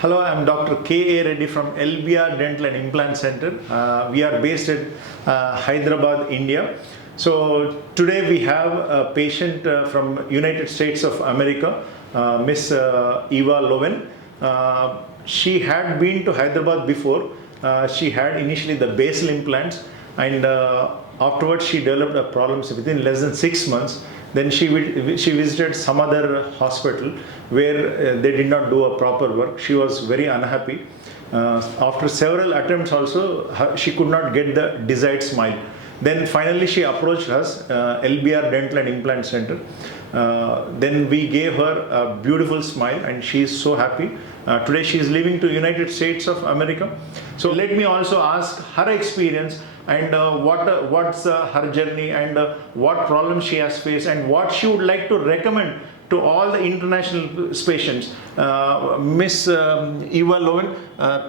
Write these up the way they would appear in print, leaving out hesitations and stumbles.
Hello, I'm Dr. K.A. Reddy from LBR Dental and Implant Center. We are based at Hyderabad, India. So today we have a patient from United States of America, Miss Eva Lowen. She had been to Hyderabad before. She had initially the basal implants, and afterwards she developed problems within less than 6 months. Then she visited some other hospital where they did not do a proper work. She was very unhappy. After several attempts also, she could not get the desired smile. Then finally she approached us, LBR Dental and Implant Center. Then we gave her a beautiful smile and she is so happy. Today she is living to United States of America. So let me also ask her experience and what's her journey and what problems she has faced and what she would like to recommend to all the international patients. Miss Eva Lowen,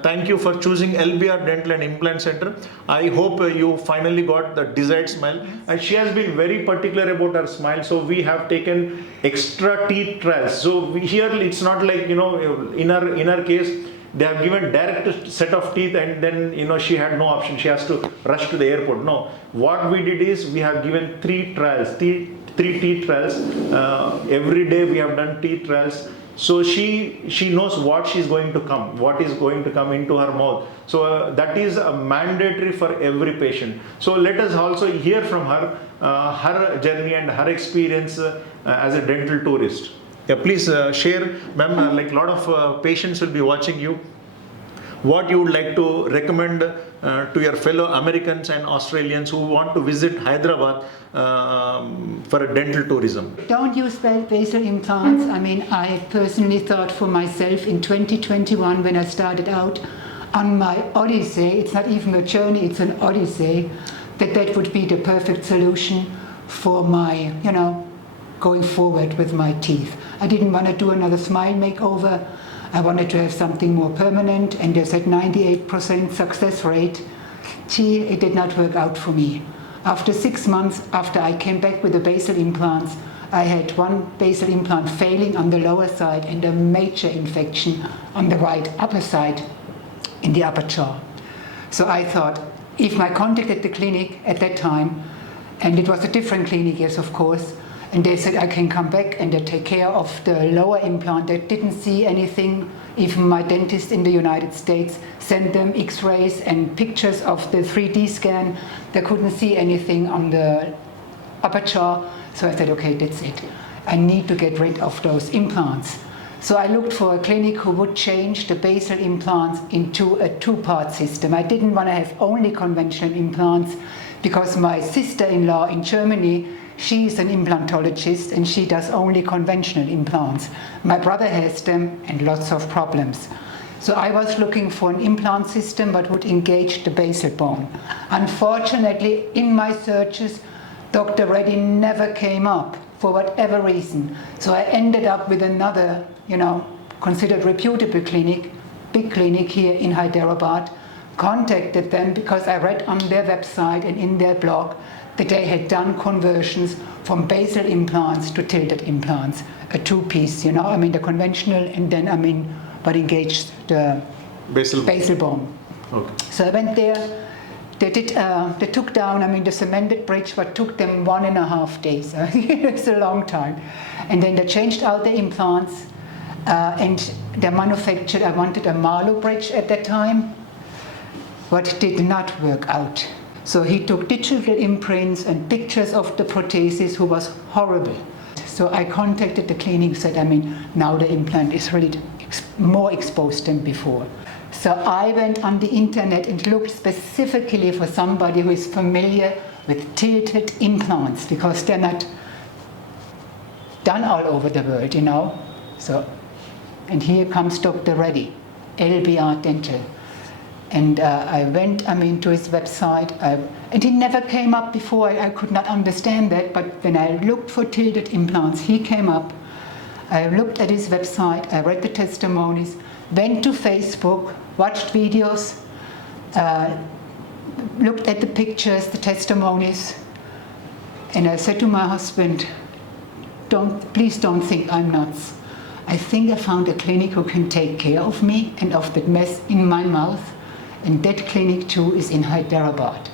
thank you for choosing LBR Dental and Implant Center. I hope you finally got the desired smile. And she has been very particular about her smile, so we have taken extra teeth trials. So here it's not like, in her case, they have given direct set of teeth and then she had no option. She has to rush to the airport. No, what we did is we have given three teeth trials. Every day we have done teeth trials. So she knows what is going to come into her mouth. So that is mandatory for every patient. So let us also hear from her, her journey and her experience as a dental tourist. Yeah, please share, ma'am, like a lot of patients will be watching you. What you would like to recommend to your fellow Americans and Australians who want to visit Hyderabad for a dental tourism? Don't use basal implants. I personally thought for myself in 2021 when I started out on my odyssey, it's not even a journey, it's an odyssey, that would be the perfect solution for my, going forward with my teeth. I didn't want to do another smile makeover. I wanted to have something more permanent, and there's that 98% success rate. Gee, it did not work out for me. After 6 months after I came back with the basal implants, I had one basal implant failing on the lower side and a major infection on the right upper side in the upper jaw. So I thought, if I contacted the clinic at that time, and it was a different clinic, yes, of course, and they said I can come back and they take care of the lower implant. They didn't see anything. Even my dentist in the United States sent them x-rays and pictures of the 3D scan. They couldn't see anything on the upper jaw. So I said, okay, that's it. I need to get rid of those implants. So I looked for a clinic who would change the basal implants into a two-part system. I didn't want to have only conventional implants because my sister-in-law in Germany, she's an implantologist and she does only conventional implants. My brother has them and lots of problems. So I was looking for an implant system that would engage the basal bone. Unfortunately, in my searches, Dr. Reddy never came up for whatever reason. So I ended up with another, considered reputable clinic, big clinic here in Hyderabad, contacted them because I read on their website and in their blog that they had done conversions from basal implants to tilted implants, a two-piece, the conventional and then, what engaged the basal bone. Okay. So I went there, they took down, the cemented bridge, but took them 1.5 days. It's a long time. And then they changed out the implants and they manufactured, I wanted a Marlow bridge at that time, but it did not work out. So he took digital imprints and pictures of the prosthesis, who was horrible. So I contacted the clinic, said, now the implant is really more exposed than before. So I went on the internet and looked specifically for somebody who is familiar with tilted implants, because they're not done all over the world, So, and here comes Dr. Reddy, LBR Dental. And I went, to his website, and he never came up before. I could not understand that, but when I looked for tilted implants, he came up. I looked at his website, I read the testimonies, went to Facebook, watched videos, looked at the pictures, the testimonies, and I said to my husband, please don't think I'm nuts. I think I found a clinic who can take care of me and of that mess in my mouth, and that clinic too is in Hyderabad.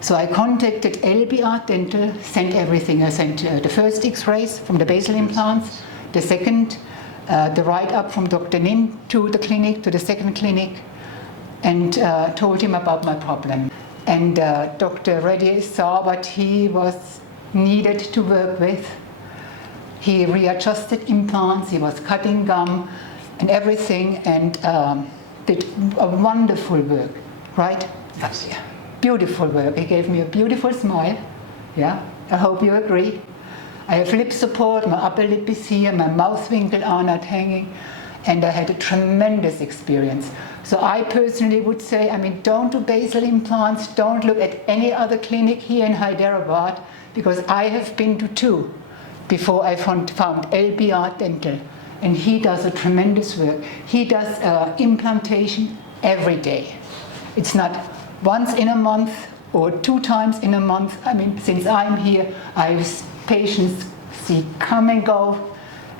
So I contacted LBR Dental, sent everything. I sent the first x-rays from the basal implants, the second, the write-up from Dr. Nim to the clinic, to the second clinic, and told him about my problem. And Dr. Reddy saw what he was needed to work with. He readjusted implants, he was cutting gum and everything, and did a wonderful work, right? Yes. Yeah. Beautiful work. He gave me a beautiful smile. Yeah, I hope you agree. I have lip support, my upper lip is here, my mouth winkle are not hanging, and I had a tremendous experience. So I personally would say, I mean, don't do basal implants, don't look at any other clinic here in Hyderabad, because I have been to 2 before I found LBR Dental, and he does a tremendous work. He does implantation every day. It's not once in a month or 2 times in a month. I mean, since I'm here, I have patients see come and go,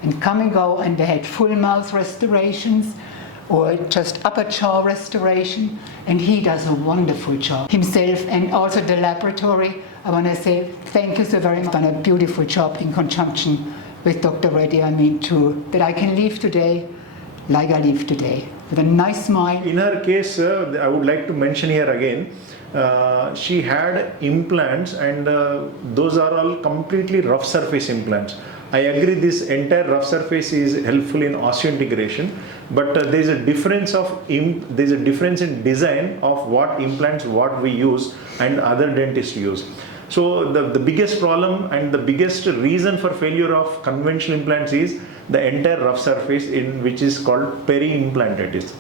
and they had full mouth restorations or just upper jaw restoration, and he does a wonderful job himself. And also the laboratory, I want to say thank you so very much. Done a beautiful job in conjunction with Dr. Reddy. I mean, that I can leave today like I live today, with a nice smile. In her case, I would like to mention here again, she had implants, and those are all completely rough surface implants. I agree this entire rough surface is helpful in osseointegration, but there is a difference in design of what implants what we use and other dentists use. So the biggest problem and the biggest reason for failure of conventional implants is the entire rough surface, in which is called peri-implantitis.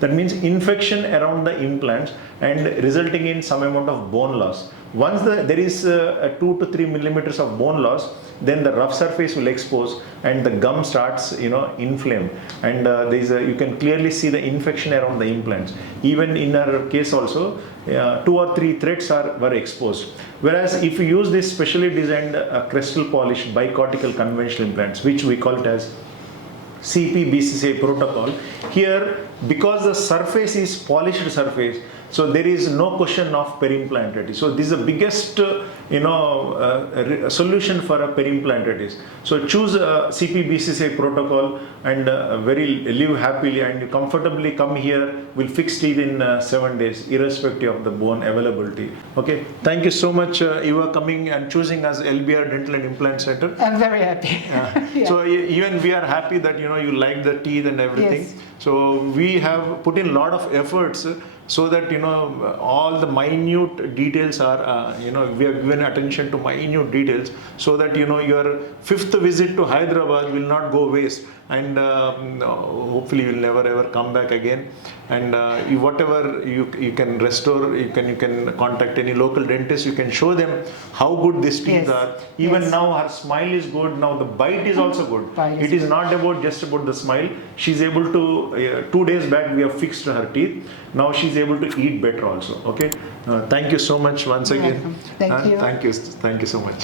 That means infection around the implants and resulting in some amount of bone loss. Once there is a 2 to 3 millimeters of bone loss, then the rough surface will expose and the gum starts, inflame, and you can clearly see the infection around the implants. Even in our case also, 2 or 3 threads were exposed. Whereas if you use this specially designed crystal polished bicortical conventional implants, which we call it as CPBCCI Protocol, here because the surface is polished surface, so there is no question of peri-implantitis. So this is the biggest solution for a peri-implantitis. So choose a CPBCCI protocol and live happily and comfortably come here. We'll fix teeth in 7 days, irrespective of the bone availability. Okay. Thank you so much, Eva, coming and choosing us LBR Dental and Implant Center. I'm very happy. Yeah. So even we are happy that you like the teeth and everything. Yes. So we have put in a lot of efforts so that all the minute details are we have given attention to minute details, so that your 5th visit to Hyderabad will not go waste, and hopefully you will never ever come back again. And whatever you can restore, you can contact any local dentist, you can show them how good these teeth are. Even now her smile is good, now the bite is also good. It is not just about the smile. She's able to 2 days back we have fixed her teeth. Now she's able to eat better also. Okay. Thank you so much once again. Thank you. Thank you so much.